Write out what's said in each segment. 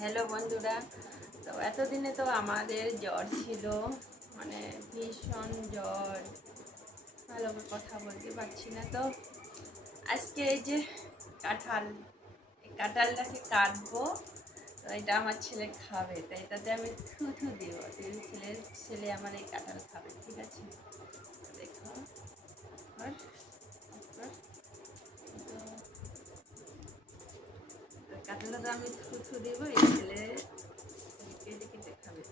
Hello বন্ধুরা, তো এতদিনে তো আমাদের জ্বর ছিল, মানে ভীষণ জ্বর, ভালো করে কথা বলতে পারছি না। তো আজকে এই যে কাঁঠালটাকে কাটবো, তো এটা আমার ছেলে খাবে, তাই এটাতে আমি থুথু দিব। ছেলে আমার এই কাঁঠাল খাবে, ঠিক আছে? দেখো কাঁঠালটা আমি থুথু দিব, এই ছেলে কেটে কেটে খাবে।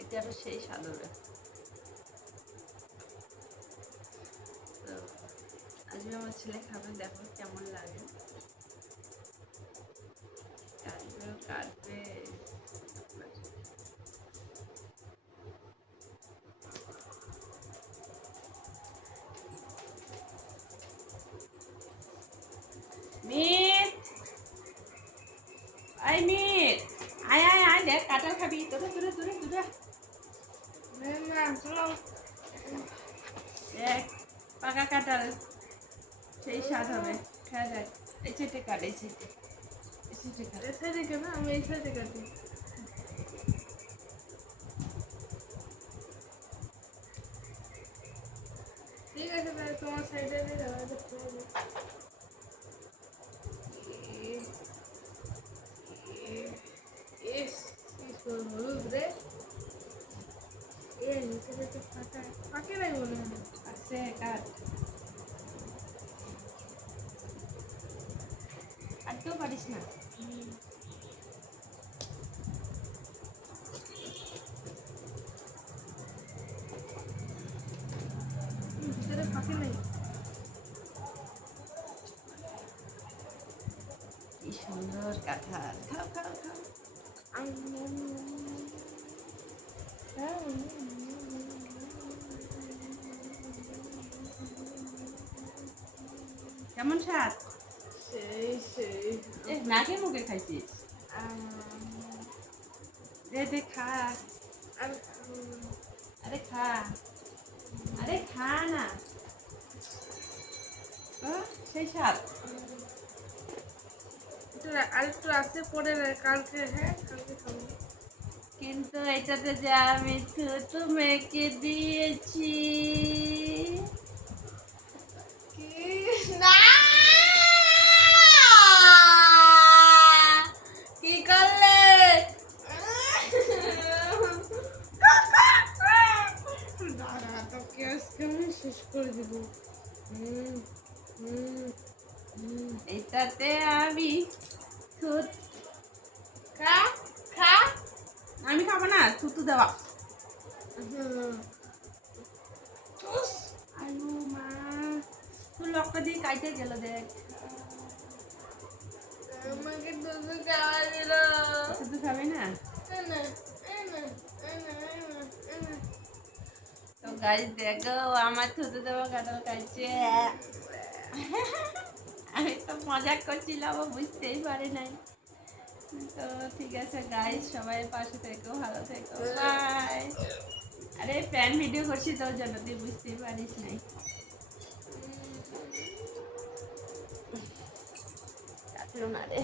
এটা আরো সেই স্বাদ হবে। তো আজকে আমার ছেলে খাবে, দেখো কেমন লাগে। কাটবে মিট, আই মিট, আয় আয় আয়, দেখ কাঁঠাল খাবি, তোরা তোরা তোরা তোরা দেখ, পাকা কাঁঠাল সেই স্বাদ হবে, খাওয়া যাক। এই চেটে কাট, এই চেটে কাট। এই সাইডে কেন? আমি এই সাইডে কাটি। ঠিক আছে, তাহলে তোমার সাইডে দিয়ে দাও। হলুদ রে, এ নিচে যেতে ফাঁকা ফাঁকে নাই মনে হয়। আছে কাট, কাটতেও পারিস না। ভিতরে ফাঁকে নাই। কি সুন্দর কাঁঠাল, খাও খাও খাও। কেমন স্বাদ? সেই সেই নাকে মুখে খাইছিস? দে দে খা, আর আরে খা, আরে খা না। ও সেই স্বাদ। আরেকটু আছে পরে, কালকে, হ্যাঁ কালকে খাবো। কিন্তু এটাতে যে আমি থুতু মেখে দিয়েছি। কি না, কি করলে? দাঁড়া, তোকে আজকে আমি শেষ করে দিব। এটাতে আমি থুত খা খা। আমি খাবো না, থুতু দেওয়া। আলু মা, তুই লক্কা দিয়ে কাইতে গেল, দেখ। আমাকে দুধ খাওয়া দিল। শুধু খাবি না? তো গাছ দেখো, আমার থুতু দেওয়া কাঁঠাল খাইছে। আমি তো মজা করছিলাম, ও বুঝতেই পারে নাই। তো ঠিক আছে গাইস, সবাই পাশে থেকো, ভালো থেকো, বাই। আরে প্যান ভিডিও করছি তোর জন্য, তুই বুঝতেই পারিস নাই। কাটলো না রে।